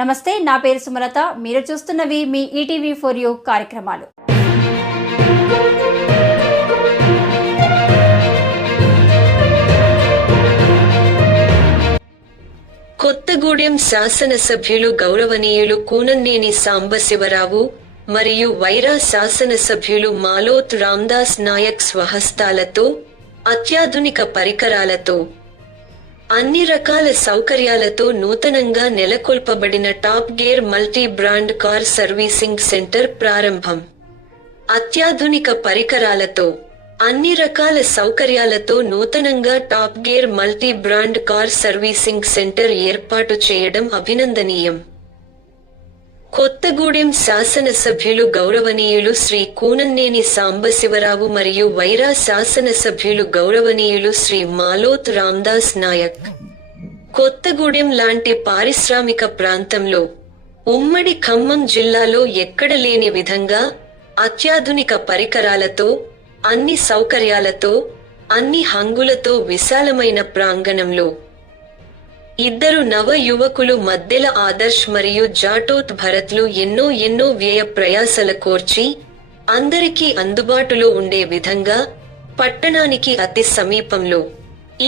నమస్తే, నా పేరు సుమలత. మీరు చూస్తున్నవి మీ ఈటీవీ ఫర్ యూ కార్యక్రమాలు. కొత్తగూడెం శాసనసభ్యులు గౌరవనీయులు కూనంనేని సాంబశివరావు మరియు వైరా శాసనసభ్యులు మాలోత్ రామ్దాస్ నాయక్ స్వహస్తాలతో అత్యాధునిక పరికరాలతో అన్ని రకాల సౌకర్యాలతో నూతనంగా నెలకొల్పబడిన top gear multi brand car servicing centre ప్రారంభం. అత్యాధునిక పరికరాలతో అన్ని రకాల సౌకర్యాలతో నూతనంగా top gear multi brand car servicing centre ఏర్పాటు చేయడం అభినందనీయం. కొత్తగూడెం శాసనసభ్యులు గౌరవనీయులు శ్రీ కూనంనేని సాంబశివరావు మరియు వైరా శాసనసభ్యులు గౌరవనీయులు శ్రీ మాలోత్ రామ్దాస్ నాయక్ కొత్తగూడెం లాంటి పారిశ్రామిక ప్రాంతంలో ఉమ్మడి ఖమ్మం జిల్లాలో ఎక్కడ లేని విధంగా అత్యాధునిక పరికరాలతో, అన్ని సౌకర్యాలతో, అన్ని హంగులతో విశాలమైన ప్రాంగణంలో ఇద్దరు నవ యువకులు మద్దెల ఆదర్శ్ మరియు జాటోత్ భరత్లు ఎన్నో వ్యయ ప్రయాసల కోర్చి అందరికీ అందుబాటులో ఉండే విధంగా పట్టణానికి అతి సమీపంలో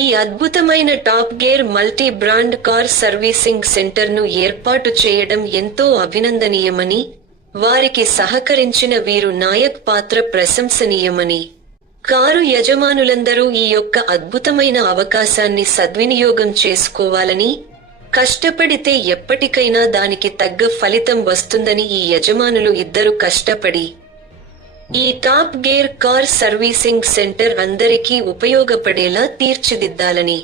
ఈ అద్భుతమైన top gear multi brand car servicing సెంటర్ను ఏర్పాటు చేయడం ఎంతో అభినందనీయమని, వారికి సహకరించిన వీరు నాయక్ పాత్ర ప్రశంసనీయమని, కారు యజమానులందరూ ఈ యొక్క అద్భుతమైన అవకాశాన్ని సద్వినియోగం చేసుకోవాలని, కష్టపడితే ఎప్పటికైనా దానికి తగ్గ ఫలితం వస్తుందని ఈ యజమానులు ఇద్దరు కష్టపడి ఈ top gear car servicing centre అందరికీ ఉపయోగపడేలా తీర్చిదిద్దాలని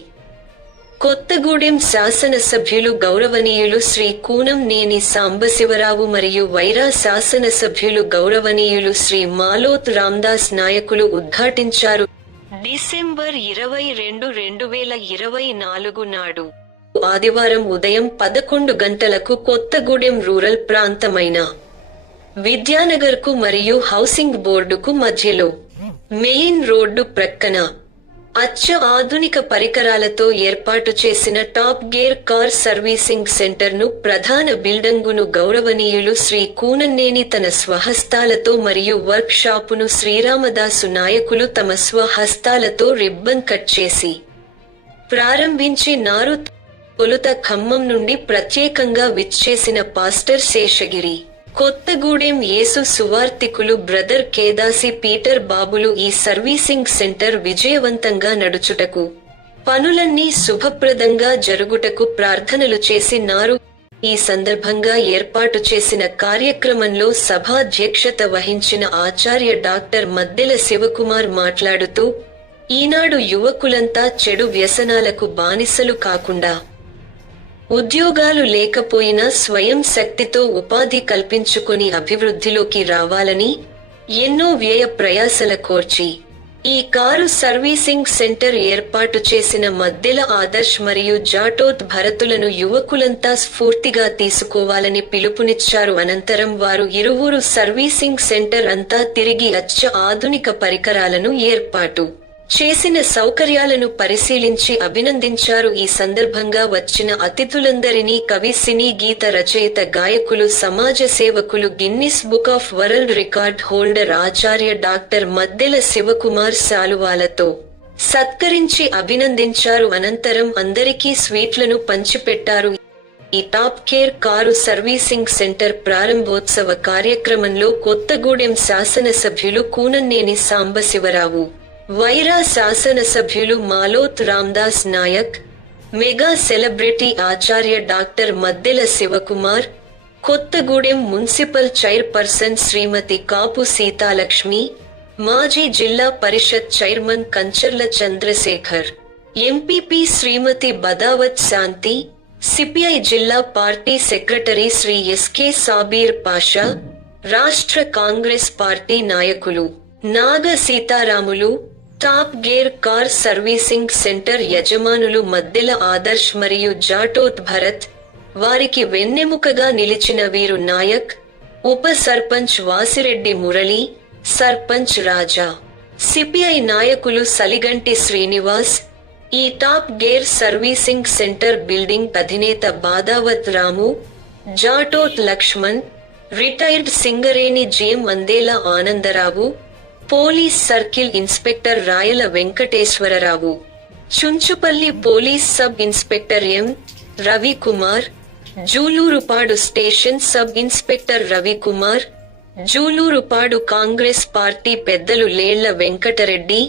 కొత్తగూడెం శాసనసభ్యులు గౌరవనీయులు శ్రీ కూనంనేని సాంబశివరావు మరియు వైరా శాసనసభ్యులు గౌరవనీయులు శ్రీ మాలోత్ రామ్దాస్ నాయకులు ఉద్ఘాటించారు. డిసెంబర్ 22, 2024 నాడు ఆదివారం ఉదయం 11 గంటలకు కొత్తగూడెం రూరల్ ప్రాంతమైన విద్యానగర్కు మరియు హౌసింగ్ బోర్డుకు మధ్యలో మెయిన్ రోడ్డు ప్రక్కన ఆధునిక పరికరాలతో ఏర్పాటు చేసిన టాప్ గేర్ కార్ సర్వీసింగ్ సెంటర్ను ప్రధాన బిల్డింగును గౌరవనీయులు శ్రీ కూనంనేని తన స్వహస్తాలతో మరియు వర్క్ షాపును శ్రీరామదాసు నాయకులు తమ స్వహస్తాలతో రిబ్బన్ కట్ చేసి ప్రారంభించినారు. తొలుత ఖమ్మం నుండి ప్రత్యేకంగా విచ్చేసిన పాస్టర్ శేషగిరి, కొత్తగూడెం యేసు సువార్తికులు బ్రదర్ కేదాసి పీటర్ బాబులు ఈ సర్వీసింగ్ సెంటర్ విజయవంతంగా నడుచుటకు, పనులన్నీ శుభప్రదంగా జరుగుటకు ప్రార్థనలు చేసినారు. ఈ సందర్భంగా ఏర్పాటు చేసిన కార్యక్రమంలో సభాధ్యక్షత వహించిన ఆచార్య డాక్టర్ మద్దెల శివకుమార్ మాట్లాడుతూ, ఈనాడు యువకులంతా చెడు వ్యసనాలకు బానిసలు కాకుండా, ఉద్యోగాలు లేకపోయినా స్వయం శక్తితో ఉపాధి కల్పించుకొని అభివృద్ధిలోకి రావాలని ఎన్నో వ్యయ ప్రయాసల కోర్చి ఈ కారు సర్వీసింగ్ సెంటర్ ఏర్పాటు చేసిన మద్దెల ఆదర్శ్ మరియు జాటోత్ భరతులను యువకులంతా స్ఫూర్తిగా తీసుకోవాలని పిలుపునిచ్చారు. అనంతరం వారు ఇరువురు సర్వీసింగ్ సెంటర్ అంతా తిరిగి ఆధునిక పరికరాలను ఏర్పాటు చేసిన సౌకర్యాలను పరిశీలించి అభినందించారు. ఈ సందర్భంగా వచ్చిన అతిథులందరినీ కవి, సినీ గీత రచయిత, గాయకులు, సమాజ సేవకులు, Guinness book of world record holder Acharya doctor Maddela Shivakumar శాలువాలతో సత్కరించి అభినందించారు. అనంతరం అందరికీ స్వీట్లను పంచిపెట్టారు. ఈ top gear car servicing centre ప్రారంభోత్సవ కార్యక్రమంలో కొత్తగూడెం శాసనసభ్యులు కూనంనేని సాంబశివరావు, వైరా శాసనసభ్యులు Maloth Ramdas Nayak, mega celebrity Acharya doctor Maddela Shivakumar, Kothagudem municipal chairperson Shrimati Kapu Seethalakshmi, మాజీ zilla parishad chairman Kancharla Chandrashekar, MPP Shrimati Badavath Shanti, CPI జిల్లా party secretary Shri SK Sabir Pasha, రాష్ట్ర కాంగ్రెస్ పార్టీ నాయకులు Naga Sitaramulu, top gear car servicing centre యజమానులు మద్దెల ఆదర్శ్ మరియు జాటోత్ భరత్, వారికి వెన్నెముకగా నిలిచిన వీరు నాయక్, ఉప సర్పంచ్ వాసిరెడ్డి మురళి, సర్పంచ్ రాజా, సిపిఐ నాయకులు సలిగంటి శ్రీనివాస్, ఈ top gear servicing centre building అధినేత Badavath Ramu, Jatoth Laxman, retired Singareni J Mandela Anandarao, police circle inspector Rayala Venkateswararao, Chunchupalli police sub inspector M Ravikumar, Julurupadu station sub inspector Ravikumar, Julurupadu Congress party పెద్దలు లేళ్ల వెంకటరెడ్డి,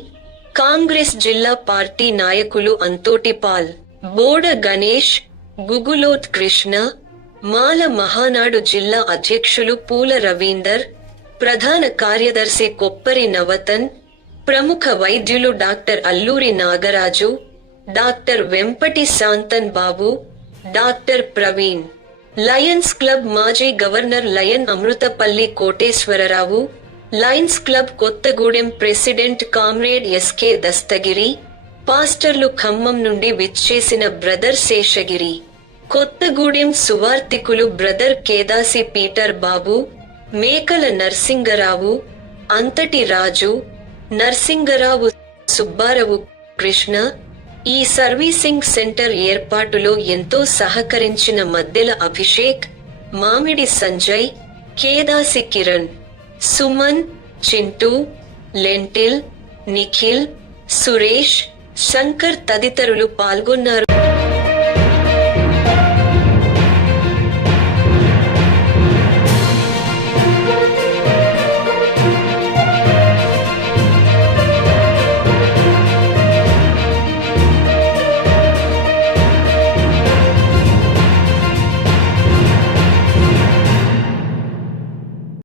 కాంగ్రెస్ జిల్లా పార్టీ నాయకులు అంతోటిపాల్, బోడ గణేష్, గుగులోత్ కృష్ణ, మాల మహానాడు జిల్లా అధ్యక్షులు పూల రవీందర్, ప్రధాన కార్యదర్శి కొప్పరి నవతన్, ప్రముఖ వైద్యులు doctor Alluri Nagaraju, doctor Vempati Shantan Babu, doctor Praveen, lions club మాజీ governor lion Amruthapalli Koteswararao, lions club Kothagudem president comrade SK Dastagiri, పాస్టర్లు ఖమ్మం నుండి విచ్చేసిన బ్రదర్ శేషగిరి, కొత్తగూడెం సువార్తికులు బ్రదర్ కేదాసి పీటర్ బాబు, మేకల నర్సింగరావు, అంతటి రాజు, నర్సింగరావు, సుబ్బారావు కృష్ణ, ఈ సర్వీసింగ్ సెంటర్ ఏర్పాటులో ఎంతో సహకరించిన మద్దెల అభిషేక్, మామిడి సంజయ్, కేదాసి కిరణ్, సుమన్, చింటూ, లెంటిల్, నిఖిల్, సురేష్, శంకర్ తదితరులు పాల్గొన్నారు.